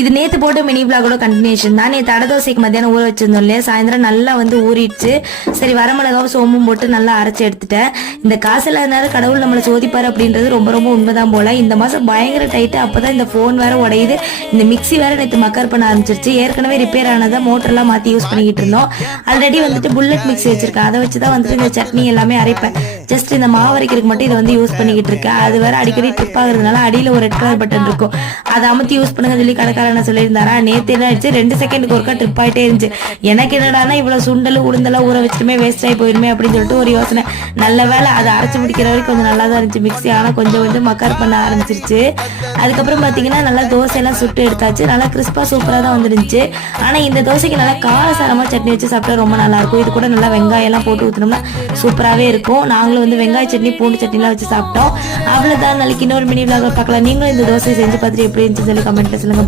இது நேத்து போட்ட மினி விளாகோட கண்டினியூஷன் தான். நேற்று அடை தோசைக்கு மத்தியானம் ஊற வச்சிருந்தோம் இல்லையா, சாயந்தரம் நல்லா ஊறிடுச்சு. சரி, வரமிளகாவும் சோம்பும் போட்டு நல்லா அரைச்சி எடுத்துட்டேன். இந்த காசு இல்லாதனால கடவுள் நம்மளை சோதிப்பாரு அப்படின்றது ரொம்ப ரொம்ப உண்மைதான் போல. இந்த மாசம் பயங்கர டைட்டு. அப்பதான் இந்த போன் வேற உடையுது, இந்த மிக்சி வேற நேற்று மக்கர் பண்ண ஆரம்பிச்சிருச்சு. ஏற்கனவே ரிப்பேர் ஆனதான் மோட்டர் எல்லாம் மாத்தி யூஸ் பண்ணிக்கிட்டு இருந்தோம். ஆல்ரெடி புல்லட் மிக்சி வச்சிருக்கேன், அதை வச்சுதான் இந்த சட்னி எல்லாமே அரைப்பேன். ஜஸ்ட் இந்த மாவு அரைக்கிறதுக்கு மட்டும் இதை யூஸ் பண்ணிக்கிட்டு இருக்கேன். அது வேற அடிக்கடி ட்ரிப் ஆகுறதுனால அடியில ஒரு ரெட் கலர் பட்டன் இருக்கும், அதை அமுத்தி யூஸ் பண்ணுங்க சொல்லி கடைக்காரன சொல்லியிருந்தாரா. நேற்று என்ன ஆயிடுச்சு, 2 செகண்டுக்கு ஒருக்கா ட்ரிப் ஆயிட்டே இருந்துச்சு. எனக்கு என்னடானா இவ்வளவு சுண்டல் உளுந்தெல்லாம் ஊற வச்சுட்டுமே வேஸ்ட் ஆகி போயிருமே அப்படின்னு சொல்லிட்டு ஒரு யோசனை. நல்ல வேலை அதை அரைச்சு முடிக்கிற வரைக்கும் கொஞ்சம் நல்லா தான் இருந்துச்சு மிக்சி. ஆனா கொஞ்சம் மக்கர் பண்ண ஆரம்பிச்சிருச்சு. அதுக்கப்புறம் பாத்தீங்கன்னா நல்லா தோசை எல்லாம் சுட்டு எடுத்தாச்சு. நல்லா கிறிஸ்பா சூப்பரா தான் வந்துருந்துச்சு. ஆனா இந்த தோசைக்கு நல்லா காரசாரமா சட்னி வச்சு சாப்பிட்டா ரொம்ப நல்லா இருக்கும். இது கூட நல்லா வெங்காயம் எல்லாம் போட்டு ஊத்தினோம்னா சூப்பராகவே இருக்கும். நாங்களும் வெங்காய சட்னி பூண்டு சட்னிலாம் வச்சு சாப்பிட்டோம். அவ்வளவுதான். நாளைக்கு இன்னொரு மினி விளாக பார்க்கலாம். நீங்களும் இந்த தோசை செஞ்சு பார்த்துட்டு எப்படி இருந்துச்சு சொல்லி கமெண்ட்ல சொல்லுங்க.